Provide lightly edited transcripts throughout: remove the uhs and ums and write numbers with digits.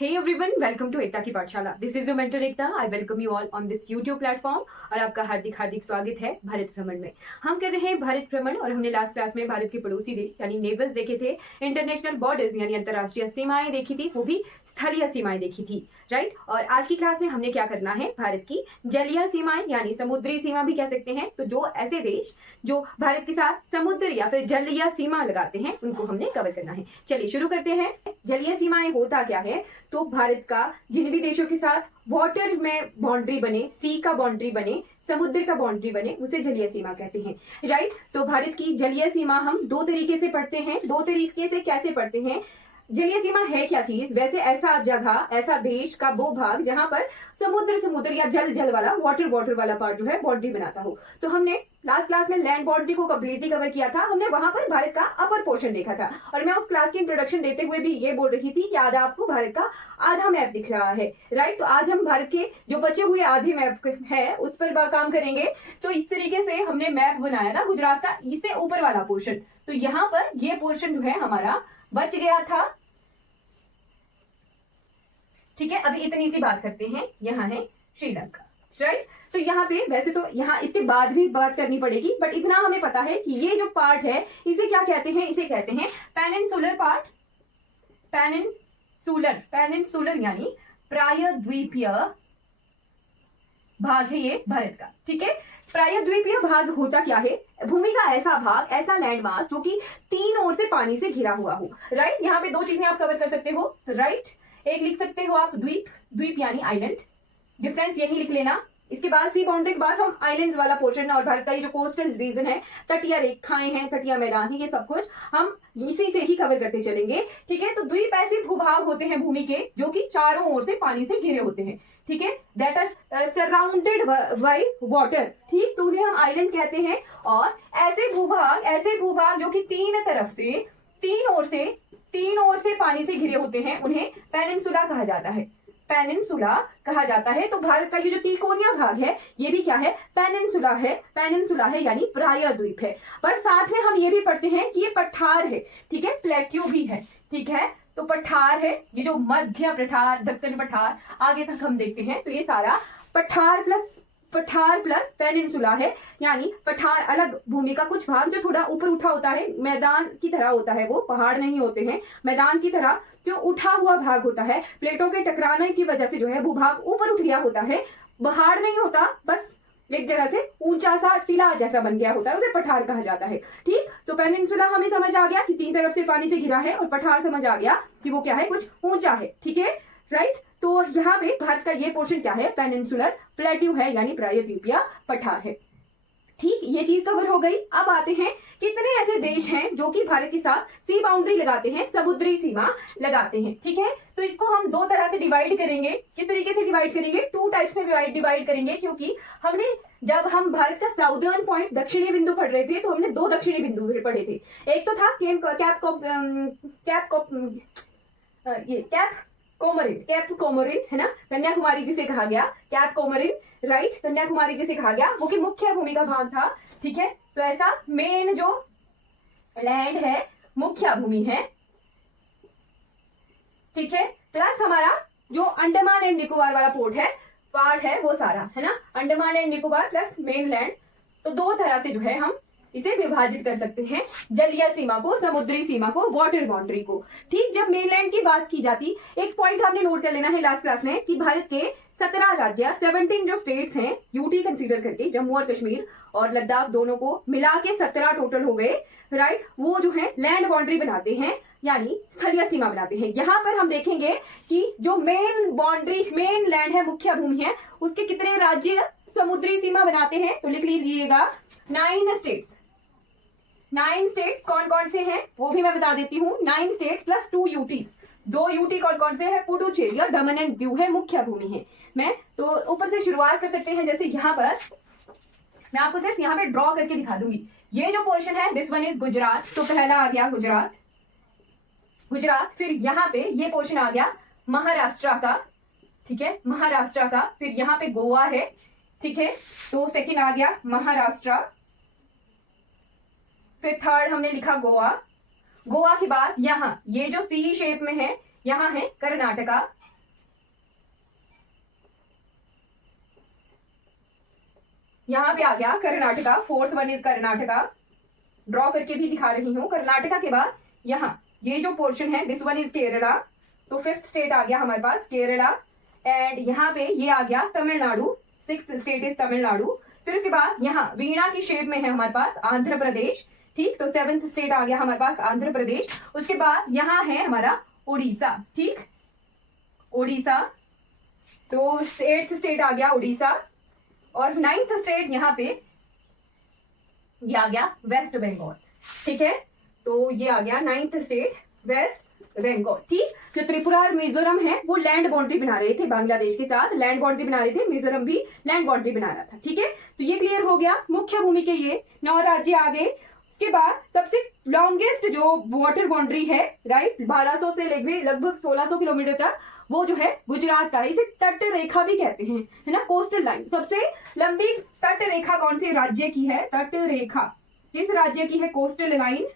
Hey everyone, welcome to एकता की पाठशाला. This is your mentor Ekta. I welcome you all on this YouTube platform और आपका हार्दिक हार्दिक स्वागत है भारत भ्रमण में. हम कर रहे हैं भारत भ्रमण और हमने लास्ट क्लास में भारत के पड़ोसी देश यानी नेबर्स देखे थे, इंटरनेशनल बॉर्डर्स यानी अंतर्राष्ट्रीय सीमाएं देखी थी, वो भी स्थलीय सीमाएं देखी थी, राइट. और आज की क्लास में हमने क्या करना है, भारत की जलीय सीमाएं यानी समुद्री सीमा भी कह सकते हैं. तो जो ऐसे देश जो भारत के साथ समुद्र या फिर जलीय सीमा लगाते हैं उनको हमने कवर करना है. चलिए शुरू करते हैं. जलीय सीमाएं होता क्या है, तो भारत का जिन भी देशों के साथ वाटर में बाउंड्री बने, सी का बाउंड्री बने, समुद्र का बाउंड्री बने, उसे जलीय सीमा कहते हैं, राइट. तो भारत की जलीय सीमा हम दो तरीके से पढ़ते हैं. दो तरीके से कैसे पढ़ते हैं? जलीय सीमा है क्या चीज? वैसे ऐसा जगह, ऐसा देश का वो भाग जहां पर समुद्र या जल वाला वाटर वाला पार्ट जो है बाउंड्री बनाता हो. तो हमने लास्ट क्लास में लैंड बाउंड्री को कंप्लीटली कवर किया था. हमने वहां पर भारत का अपर पोर्शन देखा था और मैं उस क्लास की इंट्रोडक्शन देते हुए भी ये बोल रही थी कि आज आपको भारत का आधा मैप दिख रहा है, राइट. तो आज हम भारत के जो बचे हुए आधे मैप है उस पर काम करेंगे. तो इस तरीके से हमने मैप बनाया ना गुजरात का, इससे ऊपर वाला पोर्शन. तो यहाँ पर ये पोर्शन जो है हमारा बच गया था, ठीक है. अभी इतनी सी बात करते हैं. यहाँ है श्रीलंका, राइट. तो यहाँ पे वैसे तो यहाँ इसके बाद भी बात करनी पड़ेगी, बट इतना हमें पता है कि ये जो पार्ट है इसे क्या कहते हैं, इसे कहते हैं पेनिनसुलर पार्ट. पेनिनसुलर यानी प्रायद्वीपीय भाग है ये भारत का, ठीक है. प्रायद्वीपीय भाग होता क्या है? भूमि का ऐसा भाग, ऐसा लैंड मास जो कि तीन ओर से पानी से घिरा हुआ हो, राइट. यहाँ पे दो चीजें आप कवर कर सकते हो, राइट. एक लिख सकते हो आप द्वीप यानी आइलैंड, डिफरेंस यही लिख लेना. इसके बाद सी बाउंड्री के बाद हम आइलैंड्स वाला पोर्शन और भारत का ये जो कोस्टल रीजन है, तटीय रेखाएं हैं, तटीय मैदान है, ये सब कुछ हम इसी से ही कवर करते चलेंगे, ठीक है. तो द्वीप ऐसे भूभाग होते हैं भूमि के जो कि चारों ओर से पानी से घिरे होते हैं, ठीक है. That are surrounded by water, ठीक. तो उन्हें हम आइलैंड कहते हैं. और ऐसे भूभाग जो कि तीन ओर से पानी से घिरे होते हैं उन्हें पेनिनसुला कहा जाता है. तो भारत का ये जो त्रिकोणीय भाग है ये भी क्या है? पेनिनसुला है यानी प्रायद्वीप है. पर साथ में हम ये भी पढ़ते हैं कि ये पठार है, ठीक है. प्लेट्यू भी है, ठीक है. तो पठार है, ये जो मध्य पठार, दक्षिण पठार, आगे तक हम देखते हैं. तो ये सारा पठार प्लस पेनिनसुला है. यानी पठार अलग भूमि का कुछ भाग जो थोड़ा ऊपर उठा होता है, मैदान की तरह होता है, वो पहाड़ नहीं होते हैं, मैदान की तरह जो उठा हुआ भाग होता है, प्लेटों के टकराने की वजह से जो है भूभाग ऊपर उठ गया होता है, पहाड़ नहीं होता, बस एक जगह से ऊंचा सा टीला जैसा बन गया होता है, उसे पठार कहा जाता है, ठीक. तो पेनिनसुला हमें समझ आ गया कि तीन तरफ से पानी से घिरा है, और पठार समझ आ गया कि वो क्या है, कुछ ऊंचा है, ठीक है, राइट. तो यहाँ पे भारत का ये पोर्शन क्या है? पेनिनसुलर प्लेट्यू है यानी प्रायद्वीपीय पठार है, ठीक. ये चीज कवर हो गई. अब आते हैं कितने ऐसे देश हैं जो कि भारत के साथ सी बाउंड्री लगाते हैं, समुद्री सीमा लगाते हैं, ठीक है. तो इसको हम दो तरह से डिवाइड करेंगे. किस तरीके से डिवाइड करेंगे? टू टाइप्स में डिवाइड करेंगे, क्योंकि हमने जब हम भारत का साउदर्न पॉइंट दक्षिणी बिंदु पढ़ रहे थे तो हमने दो दक्षिणी बिंदु पढ़े थे. एक तो था कैप कोमोरिन है ना, कन्याकुमारी जिसे कहा गया, कैप कोमोरिन, राइट. कन्याकुमारी जिसे कहा गया वो कि मुख्य भूमि का भाग था, ठीक है. तो ऐसा मेन जो लैंड है मुख्य भूमि है, ठीक है. प्लस हमारा जो अंडमान एंड निकोबार वाला पार्ट है वो सारा है ना, Andaman and Nicobar plus main land. तो दो तरह से जो है हम इसे विभाजित कर सकते हैं, जलीय सीमा को, समुद्री सीमा को, वाटर बाउंड्री को, ठीक. जब मेनलैंड की बात की जाती, एक पॉइंट हमने नोट कर लेना है लास्ट क्लास में कि भारत के 17 राज्य, 17 जो स्टेट्स हैं, यूटी कंसीडर करके, जम्मू और कश्मीर और लद्दाख दोनों को मिला के 17 टोटल हो गए, राइट. वो जो है लैंड बाउंड्री बनाते हैं यानी स्थलीय सीमा बनाते हैं. यहाँ पर हम देखेंगे कि जो मेन लैंड है, मुख्य भूमि है, उसके कितने राज्य समुद्री सीमा बनाते हैं? तो लिख लीजिएगा 9 स्टेट्स कौन कौन से हैं वो भी मैं बता देती हूँ. 9 स्टेट्स प्लस 2 यूटीज. 2 यूटी कौन कौन से हैं? पुडुचेरी और दमन एंड दीव है, मुख्य भूमि है. मैं तो ऊपर से शुरुआत कर सकते हैं. जैसे यहाँ पर मैं आपको सिर्फ यहाँ पे ड्रॉ करके दिखा दूंगी. ये जो पोर्शन है दिस वन इज गुजरात. तो पहला आ गया गुजरात. फिर यहाँ पे ये पोर्शन आ गया महाराष्ट्र का, ठीक है, महाराष्ट्र का. फिर यहाँ पे गोवा है, ठीक है. तो सेकंड आ गया महाराष्ट्र. फिर थर्ड हमने लिखा गोवा. के बाद यहाँ ये जो सी शेप में है, यहाँ है कर्नाटका, यहाँ पे आ गया Karnataka, fourth one is Karnataka, draw करके भी दिखा रही हूँ। कर्नाटका के बाद यहाँ ये जो पोर्शन है दिस वन इज केरला, तो फिफ्थ स्टेट आ गया हमारे पास केरला। एंड यहाँ पे ये आ गया Tamil Nadu, sixth state is Tamil Nadu. फिर उसके बाद यहाँ वीणा की शेप में है हमारे पास आंध्र प्रदेश, ठीक, तो सेवेंथ स्टेट आ गया हमारे पास आंध्र प्रदेश। उसके बाद यहाँ है हमारा उड़ीसा, ठीक, उड़ीसा, तो एट्थ स्टेट आ गया उड़ीसा। और नाइन्थ स्टेट यहाँ पे ये आ गया वेस्ट बंगाल, ठीक है, तो ये आ गया नाइन्थ स्टेट वेस्ट बंगाल, ठीक। जो त्रिपुरा और मिजोरम है वो लैंड बाउंड्री बना रहे थे बांग्लादेश के साथ, लैंड बाउंड्री बना रहे थे, मिजोरम भी लैंड बाउंड्री बना रहा था, ठीक है। तो ये क्लियर हो गया, मुख्य भूमि के ये 9 राज्य आ गए। उसके बाद सबसे लॉन्गेस्ट जो वाटर बाउंड्री है, राइट, 1200 से लगभग 1600 किलोमीटर तक, वो जो है गुजरात का, इसे तट रेखा भी कहते हैं, है ना, कोस्टल लाइन। सबसे लंबी तट रेखा कौन से राज्य की है? तट रेखा किस राज्य की है? कोस्टल लाइन,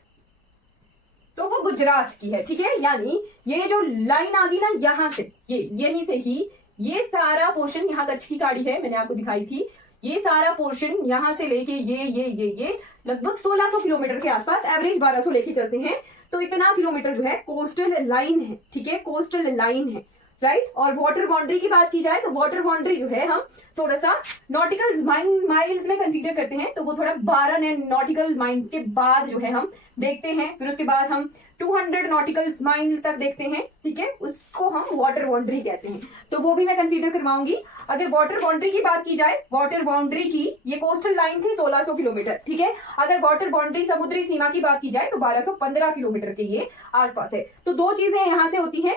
तो वो गुजरात की है, ठीक है। यानी ये जो लाइन आ गई ना यहाँ से, ये यहीं से ही ये सारा पोर्शन, यहाँ कच्छ की खाड़ी है, मैंने आपको दिखाई थी, ये सारा पोर्शन यहाँ से लेके ये लगभग 1600 किलोमीटर के आसपास, एवरेज 1200 लेके चलते हैं, तो इतना किलोमीटर जो है कोस्टल लाइन है, ठीक है, कोस्टल लाइन है, राइट। और वाटर बाउंड्री की बात की जाए तो वाटर बाउंड्री जो है हम थोड़ा सा नॉटिकल माइल्स में कंसीडर करते हैं, तो वो थोड़ा 12 नॉटिकल माइल्स के बाद जो है हम देखते हैं। फिर उसके बाद हम 200 नॉटिकल माइल तक देखते हैं, ठीक है, उसको हम वाटर बाउंड्री कहते हैं, तो वो भी मैं कंसीडर करवाऊंगी। अगर वाटर बाउंड्री की बात की जाए, वाटर बाउंड्री की ये कोस्टल लाइन थी 1600 किलोमीटर, ठीक है। अगर वाटर बाउंड्री समुद्री सीमा की बात की जाए तो 1215 किलोमीटर के ये आसपास है। तो दो चीजें यहाँ से होती हैं,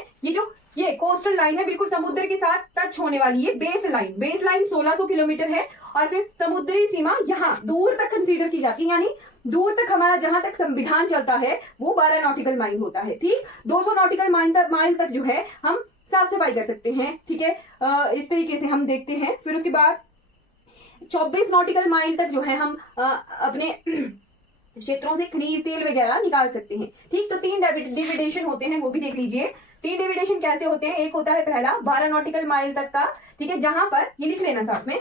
ये कोस्टल लाइन है बिल्कुल समुद्र के साथ टच होने वाली है, बेस लाइन 1600 किलोमीटर है, और फिर समुद्री सीमा यहाँ दूर तक कंसीडर की जाती है, यानी दूर तक हमारा जहां तक संविधान चलता है वो 12 नॉटिकल माइल होता है, ठीक। 200 नॉटिकल माइल तक जो है हम साफ सफाई कर सकते हैं, ठीक है, इस तरीके से हम देखते हैं। फिर उसके बाद 24 नॉटिकल माइल तक जो है हम अपने क्षेत्रों से खनिज तेल वगैरह निकाल सकते हैं, ठीक। तो 3 डिविडेशन होते हैं, वो भी देख लीजिए। 3 डिविडेशन कैसे होते हैं? एक होता है पहला 12 नॉटिकल माइल तक का, ठीक है, जहां पर ये लिख लेना साथ में,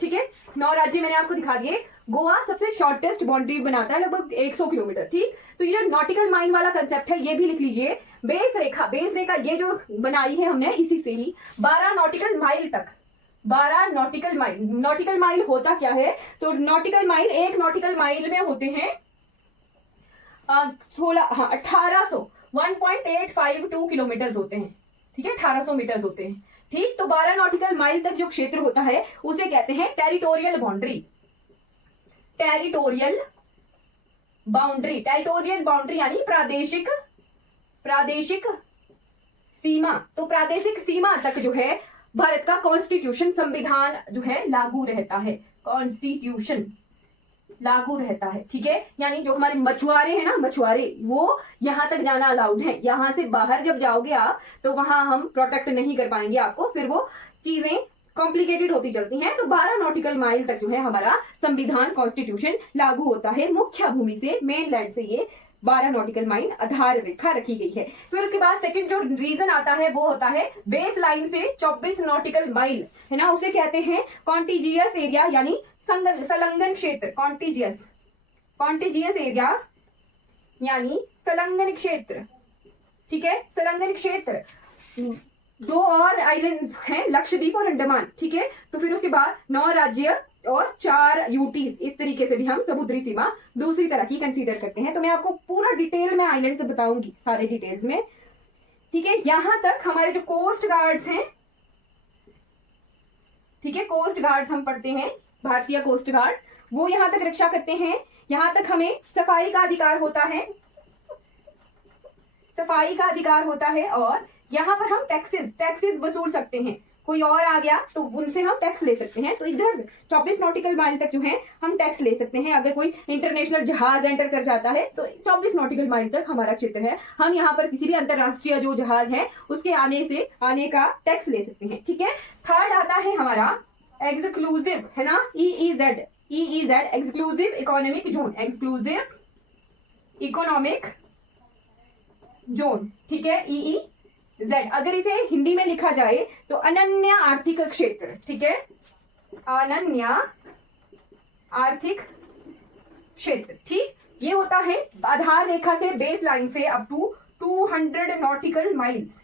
ठीक है। 9 राज्य मैंने आपको दिखा दिए। गोवा सबसे शॉर्टेस्ट बाउंड्री बनाता है, लगभग 100 किलोमीटर, ठीक। तो ये जो नॉटिकल माइल वाला कंसेप्ट है ये भी लिख लीजिए। बेस रेखा ये जो बनाई है हमने, इसी से ही 12 नॉटिकल माइल तक, 12 नॉटिकल माइल होता क्या है? तो नॉटिकल माइल, एक नॉटिकल माइल में होते हैं 1800 1.852 किलोमीटर होते हैं, ठीक है, 1800 मीटर होते हैं, ठीक। तो 12 नॉटिकल माइल तक जो क्षेत्र होता है उसे कहते हैं टेरिटोरियल बाउंड्री। टेरिटोरियल बाउंड्री यानी प्रादेशिक सीमा। तो प्रादेशिक सीमा तक जो है भारत का कॉन्स्टिट्यूशन, संविधान जो है लागू रहता है, कॉन्स्टिट्यूशन लागू रहता है, ठीक है। यानी जो हमारे मछुआरे हैं ना, मछुआरे, वो यहां तक जाना अलाउड है। यहां से बाहर जब जाओगे आप तो वहां हम प्रोटेक्ट नहीं कर पाएंगे आपको, फिर वो चीजें कॉम्प्लिकेटेड होती चलती हैं। तो 12 नॉटिकल माइल तक जो है हमारा संविधान, कॉन्स्टिट्यूशन लागू होता है। मुख्य भूमि से, मेन लैंड से ये 12 नॉटिकल माइल आधार रेखा रखी गई है। फिर उसके बाद सेकंड जो रीजन आता है वो होता है बेस लाइन से 24 नॉटिकल माइल, है ना, उसे कहते हैं कॉन्टिजियस एरिया, यानी संलग्न क्षेत्र। कॉन्टिजियस एरिया यानी संलग्न क्षेत्र, ठीक है, संलग्न क्षेत्र। 2 और आइलैंड हैं, लक्षद्वीप और अंडमान, ठीक है। तो फिर उसके बाद 9 राज्य और 4 यूटीज, इस तरीके से भी हम समुद्री सीमा दूसरी तरह की कंसीडर करते हैं। तो मैं आपको पूरा डिटेल में आइलैंड से बताऊंगी, सारे डिटेल्स में, ठीक है। यहां तक हमारे जो कोस्ट गार्ड्स हैं, ठीक है, कोस्ट गार्ड्स हम पढ़ते हैं, भारतीय कोस्ट गार्ड, वो यहां तक रक्षा करते हैं। यहां तक हमें सफाई का अधिकार होता है, और यहाँ पर हम टैक्सेस वसूल सकते हैं। कोई और आ गया तो उनसे हम टैक्स ले सकते हैं। तो इधर 24 नॉटिकल माइल तक जो है हम टैक्स ले सकते हैं। अगर कोई इंटरनेशनल जहाज एंटर कर जाता है तो 24 नॉटिकल माइल तक हमारा क्षेत्र है, हम यहाँ पर किसी भी अंतरराष्ट्रीय जो जहाज है उसके आने का टैक्स ले सकते हैं, ठीक है। थर्ड आता है हमारा एक्सक्लूसिव, है ना, EEZ, एक्सक्लूसिव इकोनॉमिक जोन, ठीक है, EEZ। अगर इसे हिंदी में लिखा जाए तो अनन्य आर्थिक क्षेत्र, ठीक है, अनन्य आर्थिक क्षेत्र। ठीक, ये होता है आधार रेखा से, बेस लाइन से अप टू 200 नॉटिकल माइल्स।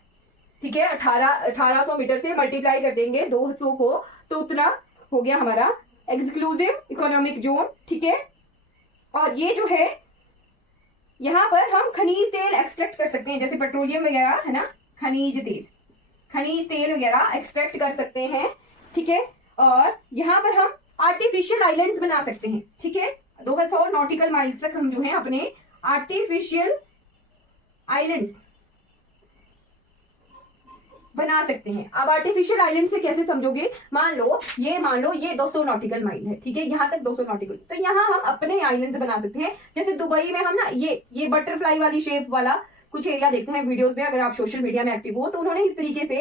ठीक है, 1800 मीटर से मल्टीप्लाई कर देंगे 200 को, तो उतना हो गया हमारा एक्सक्लूसिव इकोनॉमिक जोन। ठीक है, और ये जो है यहाँ पर हम खनिज तेल एक्सट्रैक्ट कर सकते हैं, जैसे पेट्रोलियम वगैरह है ना, खनिज तेल वगैरह एक्सट्रैक्ट कर सकते हैं। ठीक है, और यहाँ पर हम आर्टिफिशियल आइलैंड्स बना सकते हैं। ठीक है, 200 नॉटिकल माइल्स तक हम जो है अपने आर्टिफिशियल आइलैंड्स बना सकते हैं। अब आर्टिफिशियल आइलैंड से कैसे समझोगे, मान लो ये 200 नॉटिकल माइल है। ठीक है, यहाँ तक 200 नॉटिकल, तो यहाँ हम अपने आइलैंड्स बना सकते हैं। जैसे दुबई में हम ना ये बटरफ्लाई वाली शेप वाला कुछ एरिया देखते हैं वीडियोस में, अगर आप सोशल मीडिया में एक्टिव हो तो उन्होंने इस तरीके से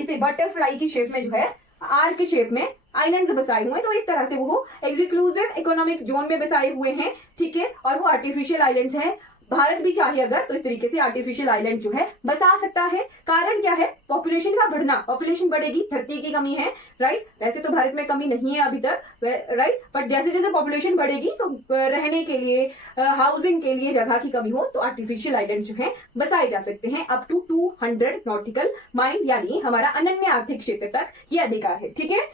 इसे बटरफ्लाई की शेप में जो है आर की शेप में आइलैंड्स बसाए हुए हैं। तो एक तरह से वो एक्सक्लूसिव इकोनॉमिक जोन में बसाए हुए हैं। ठीक है, और वो आर्टिफिशियल आइलैंड्स हैं। भारत भी चाहिए अगर तो इस तरीके से आर्टिफिशियल आइलैंड जो है बसा सकता है। कारण क्या है, पॉपुलेशन का बढ़ना, पॉपुलेशन बढ़ेगी, धरती की कमी है, राइट। वैसे तो भारत में कमी नहीं है अभी तक, राइट, बट जैसे जैसे पॉपुलेशन बढ़ेगी तो रहने के लिए, हाउसिंग के लिए जगह की कमी हो तो आर्टिफिशियल आइलैंड जो है बसाए जा सकते हैं अप टू 200 नॉटिकल माइल, यानी हमारा अनन्य आर्थिक क्षेत्र तक ये अधिकार है। ठीक है,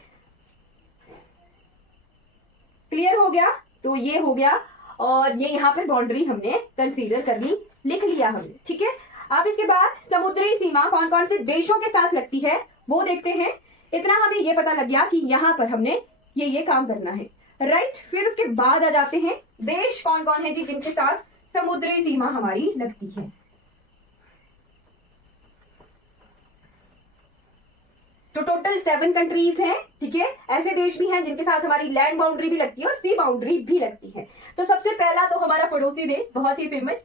क्लियर हो गया, तो ये हो गया, और ये यहाँ पर बाउंड्री हमने कंसीडर कर ली, लिख लिया हमने। ठीक है, अब इसके बाद समुद्री सीमा कौन कौन से देशों के साथ लगती है वो देखते हैं। इतना हमें ये पता लग गया कि यहाँ पर हमने ये काम करना है, राइट। फिर उसके बाद आ जाते हैं देश कौन कौन है जी जिनके साथ समुद्री सीमा हमारी लगती है। तो टोटल 7 कंट्रीज हैं। ठीक है, ऐसे देश भी हैं जिनके साथ हमारी लैंड बाउंड्री भी लगती है और सी बाउंड्री भी लगती है। तो सबसे पहला तो हमारा पड़ोसी देश, बहुत ही फेमस,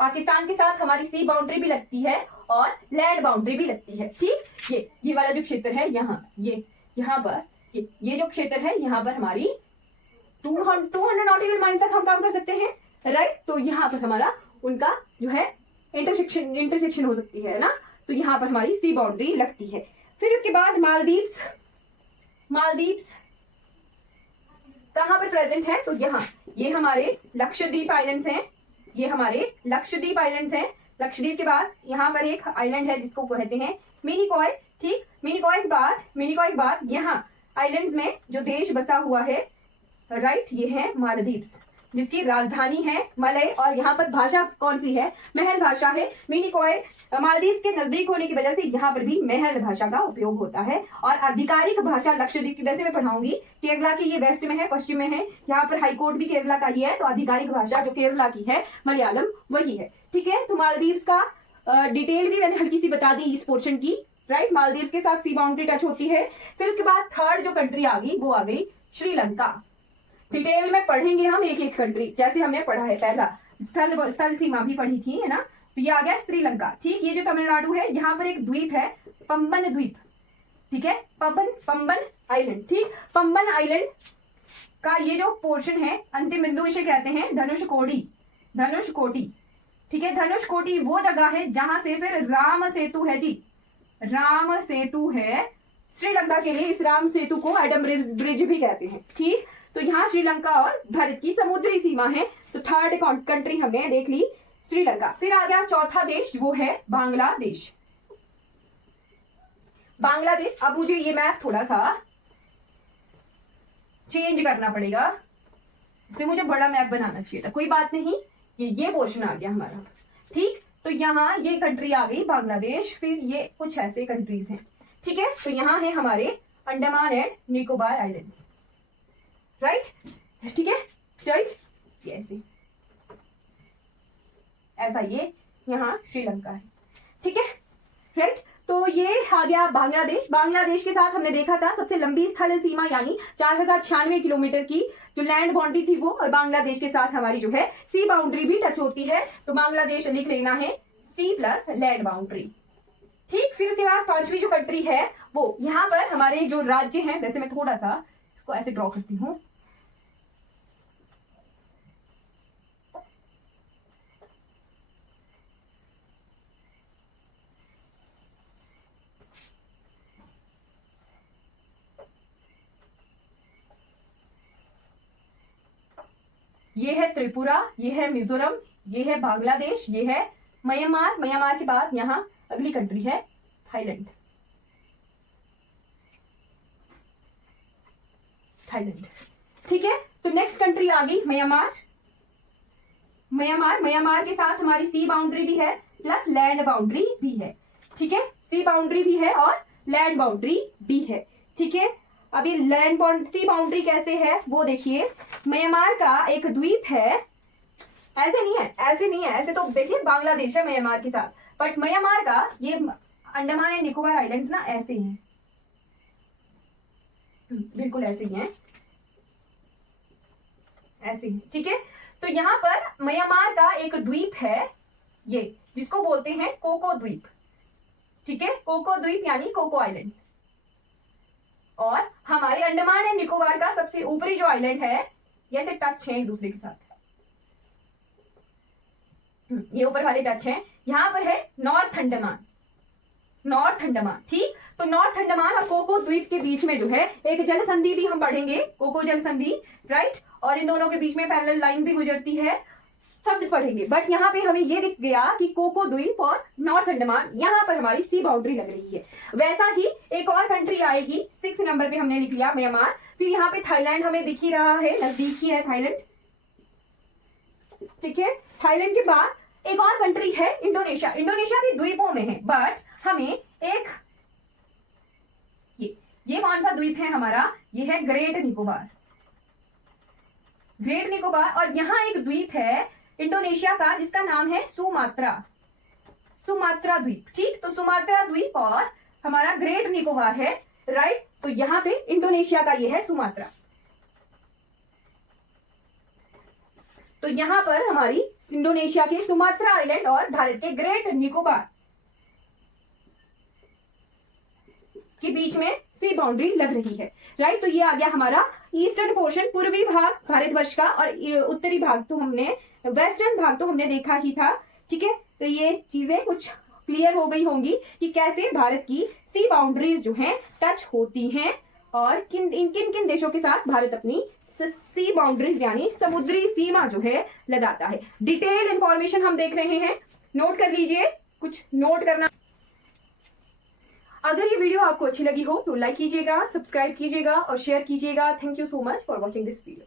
पाकिस्तान के साथ हमारी सी बाउंड्री भी लगती है और लैंड बाउंड्री भी लगती है। ठीक, ये वाला जो क्षेत्र है यहाँ पर ये जो क्षेत्र है यहाँ पर हमारी 200 नॉटिकल माइल तक हम काम कर सकते हैं, राइट। तो यहाँ पर हमारा उनका जो है इंटरसेक्शन हो सकती है ना, तो यहाँ पर हमारी सी बाउंड्री लगती है। फिर इसके बाद मालदीव्स कहाँ पर प्रेजेंट है, तो यहाँ ये हमारे लक्षद्वीप आइलैंड्स हैं, लक्षद्वीप के बाद यहाँ पर एक आइलैंड है जिसको कहते हैं मिनिकॉय। ठीक, मिनिकॉय के बाद यहाँ आइलैंड्स में जो देश बसा हुआ है, राइट, ये है मालदीव्स, जिसकी राजधानी है मलय, और यहाँ पर भाषा कौन सी है, महल भाषा है। मिनिकॉय मालदीव के नजदीक होने की वजह से यहाँ पर भी महल भाषा का उपयोग होता है। और आधिकारिक भाषा लक्षद्वीप की, वैसे मैं पढ़ाऊंगी, केरला की ये वेस्ट में है, पश्चिम में है, यहाँ पर हाईकोर्ट भी केरला का ही है, तो आधिकारिक भाषा जो केरला की है मलयालम वही है। ठीक है, तो मालदीव का डिटेल भी मैंने हल्की सी बता दी इस पोर्शन की, राइट। मालदीव के साथ सी बाउंड्री टच होती है। फिर उसके बाद थर्ड जो कंट्री आ गई वो आ गई श्रीलंका। डिटेल में पढ़ेंगे हम एक एक कंट्री, जैसे हमने पढ़ा है पहला स्थल सीमा भी पढ़ी थी, है ना। तो ये आ गया श्रीलंका। ठीक, ये जो तमिलनाडु है, यहाँ पर एक द्वीप है पंबन द्वीप। ठीक है, पंबन आइलैंड। ठीक, पंबन आइलैंड का ये जो पोर्शन है, अंतिम बिंदु इसे कहते हैं धनुषकोटी। ठीक है, धनुषकोटी वो जगह है जहां से फिर राम सेतु है जी, राम सेतु है श्रीलंका के लिए। इस राम सेतु को एडम ब्रिज भी कहते हैं। ठीक, तो यहाँ श्रीलंका और भारत की समुद्री सीमा है। तो थर्ड कंट्री हमने देख ली श्रीलंका। फिर आ गया चौथा देश, वो है बांग्लादेश। अब मुझे ये मैप थोड़ा सा चेंज करना पड़ेगा, इसे मुझे बड़ा मैप बनाना चाहिए था, कोई बात नहीं, ये पोर्शन आ गया हमारा। ठीक, तो यहाँ ये कंट्री आ गई बांग्लादेश। फिर ये कुछ ऐसे कंट्रीज हैं। ठीक है, तो यहाँ है हमारे Andaman and Nicobar islands, right. ठीक है, राइट, ऐसा ये यहाँ श्रीलंका है। ठीक है, राइट। तो ये आ गया बांग्लादेश के साथ हमने देखा था सबसे लंबी स्थल सीमा, यानी 4096 किलोमीटर की जो लैंड बाउंड्री थी वो, और बांग्लादेश के साथ हमारी जो है सी बाउंड्री भी टच होती है। तो बांग्लादेश लिख लेना है सी प्लस लैंड बाउंड्री। ठीक, फिर उसके बाद पांचवी जो कंट्री है वो, यहाँ पर हमारे जो राज्य हैं, वैसे मैं थोड़ा सा इसको ऐसे ड्रॉ करती हूँ, ये है त्रिपुरा, ये है मिजोरम, ये है बांग्लादेश, ये है म्यांमार। म्यांमार के बाद यहाँ अगली कंट्री है थाईलैंड। थाईलैंड, ठीक है। तो नेक्स्ट कंट्री आ गई म्यांमार। म्यांमार, म्यांमार के साथ हमारी सी बाउंड्री भी है प्लस लैंड बाउंड्री भी है, ठीक है। सी बाउंड्री भी है और लैंड बाउंड्री भी है, ठीक है। अभी लैंड सी बाउंड्री कैसे है वो देखिए। म्यांमार का एक द्वीप है, ऐसे नहीं है, ऐसे नहीं है, ऐसे तो देखिए बांग्लादेश है म्यांमार के साथ, बट म्यांमार का ये अंडमान एंड निकोबार आइलैंड्स ना ऐसे ही हैं, बिल्कुल ऐसे ही हैं, ऐसे ही, ठीक है। तो यहाँ पर म्यांमार का एक द्वीप है ये, जिसको बोलते हैं कोको द्वीप, ठीक है। कोको द्वीप यानी कोको आइलैंड। और हमारे अंडमान एंड निकोबार का सबसे ऊपरी जो आइलैंड है, ये ऐसे टच है एक दूसरे के साथ, ये ऊपर वाले टच है। यहां पर है नॉर्थ अंडमान, नॉर्थ अंडमान, ठीक। तो नॉर्थ अंडमान और कोको द्वीप के बीच में जो है एक जल संधि भी हम पढ़ेंगे, कोको जल संधि, राइट। और इन दोनों के बीच में पैरेलल लाइन भी गुजरती है, सब पढ़ेंगे। बट यहाँ पे हमें ये दिख गया कि कोको द्वीप और नॉर्थ अंडमान, यहाँ पर हमारी सी बाउंड्री लग रही है। वैसा ही एक और कंट्री आएगी 6 नंबर पे, हमने लिख लिया म्यांमार। फिर यहाँ पे थाईलैंड हमें दिख ही रहा है, नजदीक ही है थाईलैंड, ठीक है। थाईलैंड के बाद एक और कंट्री है इंडोनेशिया। इंडोनेशिया भी द्वीपों में है, बट हमें एक ये कौन सा द्वीप है हमारा, ये है ग्रेट निकोबार, ग्रेट निकोबार। और यहाँ एक द्वीप है इंडोनेशिया का जिसका नाम है सुमात्रा, सुमात्रा द्वीप, ठीक। तो सुमात्रा द्वीप और हमारा ग्रेट निकोबार है, राइट। तो यहाँ पे इंडोनेशिया का ये है सुमात्रा। तो यहाँ पर हमारी इंडोनेशिया के सुमात्रा आइलैंड और भारत के ग्रेट निकोबार के बीच में सी बाउंड्री लग रही है, राइट। तो ये आ गया हमारा ईस्टर्न पोर्शन, पूर्वी भाग भारतवर्ष का, और उत्तरी भाग तो हमने, वेस्टर्न भाग तो हमने देखा ही था, ठीक है। तो ये चीजें कुछ क्लियर हो गई होंगी कि कैसे भारत की सी बाउंड्रीज जो हैं टच होती हैं और किन किन देशों के साथ भारत अपनी सी बाउंड्रीज यानी समुद्री सीमा जो है लगाता है। डिटेल इंफॉर्मेशन हम देख रहे हैं, नोट कर लीजिए, कुछ नोट करना। अगर ये वीडियो आपको अच्छी लगी हो तो लाइक कीजिएगा, सब्सक्राइब कीजिएगा और शेयर कीजिएगा। Thank you so much for watching this video.